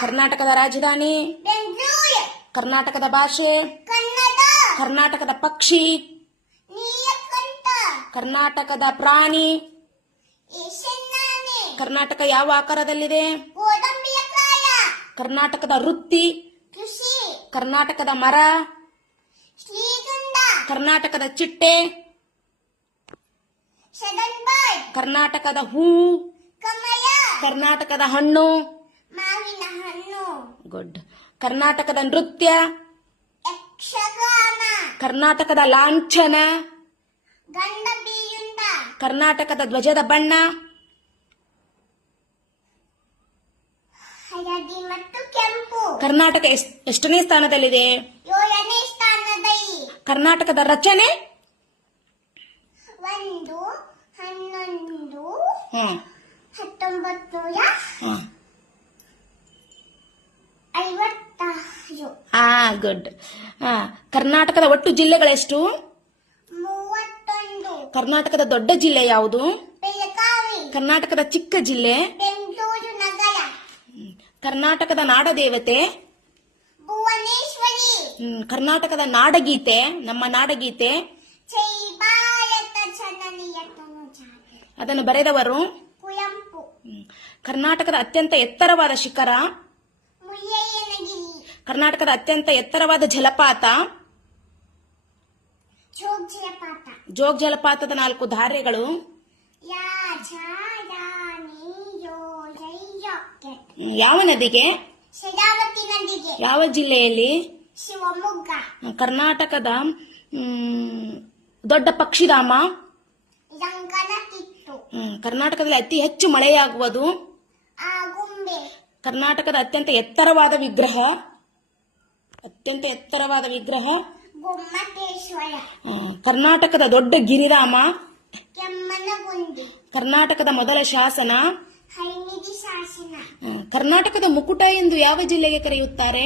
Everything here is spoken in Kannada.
ಕರ್ನಾಟಕದ ರಾಜಧಾನಿ. ಬೆಂಗಳೂರು. ಕರ್ನಾಟಕದ ಭಾಷೆ. ಕನ್ನಡ. ಕರ್ನಾಟಕದ ಪಕ್ಷಿ. ನೀಲಕಂಠ. ಕರ್ನಾಟಕದ ಪ್ರಾಣಿ. ಈಶಾನ್ಯ. ಕರ್ನಾಟಕ ಯಾವ ಆಕಾರದಲ್ಲಿದೆ? ಗೋಡಂಬಿಕಾಯ. ಕರ್ನಾಟಕದ ವೃತ್ತಿ. ಕೃಷಿ. ಕರ್ನಾಟಕದ ಮರ. ಶ್ರೀಗಂಧ. ಕರ್ನಾಟಕದ ಚಿಟ್ಟೆ. ಸಡನ್ಬರ್ಡ್. ಕರ್ನಾಟಕದ ಹೂ. ಕಮಲ. ಕರ್ನಾಟಕದ ಹಣ್ಣು. ಮಾವಿನ ಹಣ್ಣು. ಗುಡ್. ಕರ್ನಾಟಕದ ನೃತ್ಯ. ಯಕ್ಷಗಾನ. ಕರ್ನಾಟಕದ ಲಾಂಛನ. ಗಂಡ ಬೀಯುಂಡ. ಕರ್ನಾಟಕದ ಧ್ವಜದ ಬಣ್ಣ. ಹಳದಿ ಮತ್ತು ಕೆಂಪು. ಕರ್ನಾಟಕ ಎಷ್ಟನೇ ಸ್ಥಾನದಲ್ಲಿದೆ? 7ನೇ ಸ್ಥಾನದಲ್ಲಿ. ಕರ್ನಾಟಕದ ರಚನೆ. 1 11 ಹ್ಮ್ 1956. ಗುಡ್. ಕರ್ನಾಟಕದ ಒಟ್ಟು ಜಿಲ್ಲೆಗಳೆಷ್ಟು? 31. ಕರ್ನಾಟಕದ ದೊಡ್ಡ ಜಿಲ್ಲೆ ಯಾವುದು? ಬೆಳಗಾವಿ. ಕರ್ನಾಟಕದ ಚಿಕ್ಕ ಜಿಲ್ಲೆ? ಬೆಂಗಳೂರು ನಗರ. ಕರ್ನಾಟಕದ ನಾಡದೇವತೆ? ಭುವನೇಶ್ವರಿ. ಕರ್ನಾಟಕದ ನಾಡಗೀತೆ, ನಮ್ಮ ನಾಡಗೀತೆ, ಜೈ ಭಾರತ ಜನನಿಯ ತನುಜಾತೆ. ಅದನ್ನು ಬರೆದವರು? ಕುವೆಂಪು. ಕರ್ನಾಟಕದ ಅತ್ಯಂತ ಎತ್ತರವಾದ ಶಿಖರ? ಮುಳ್ಳಯ್ಯನಗಿರಿ. ಕರ್ನಾಟಕದ ಅತ್ಯಂತ ಎತ್ತರವಾದ ಜಲಪಾತ? ಜೋಗ್ ಜಲಪಾತ. ಜೋಗ್ ಜಲಪಾತದ 4 ಧಾರೆಗಳು? ರಾಜ ರಾಣಿ ಯೋಜೈ ರಾಕೆಟ್. ಯಾವ ನದಿಗೆ? ಶರಾವತಿ ನದಿಗೆ. ಯಾವ ಜಿಲ್ಲೆಯಲ್ಲಿ? ಶಿವಮೊಗ್ಗ. ಕರ್ನಾಟಕದ ದೊಡ್ಡ ಪಕ್ಷಿಧಾಮ? ರಂಗನತಿಟ್ಟು. ಕರ್ನಾಟಕದಲ್ಲಿ ಅತಿ ಹೆಚ್ಚು ಮಳೆಯಾಗುವುದು? ಆಗುಂಬೆ. ಕರ್ನಾಟಕದ ಅತ್ಯಂತ ಎತ್ತರವಾದ ವಿಗ್ರಹ? ಗೊಮ್ಮಟೇಶ್ವರ. ಕರ್ನಾಟಕದ ದೊಡ್ಡ ಗಿರಿಧಾಮ? ಕೆಮ್ಮನಗುಂಡಿ. ಕರ್ನಾಟಕದ ಮೊದಲ ಶಾಸನ? ಹೈನಿಧಿ ಶಾಸನ. ಕರ್ನಾಟಕದ ಮುಕುಟ ಎಂದು ಯಾವ ಜಿಲ್ಲೆಗೆ ಕರೆಯುತ್ತಾರೆ?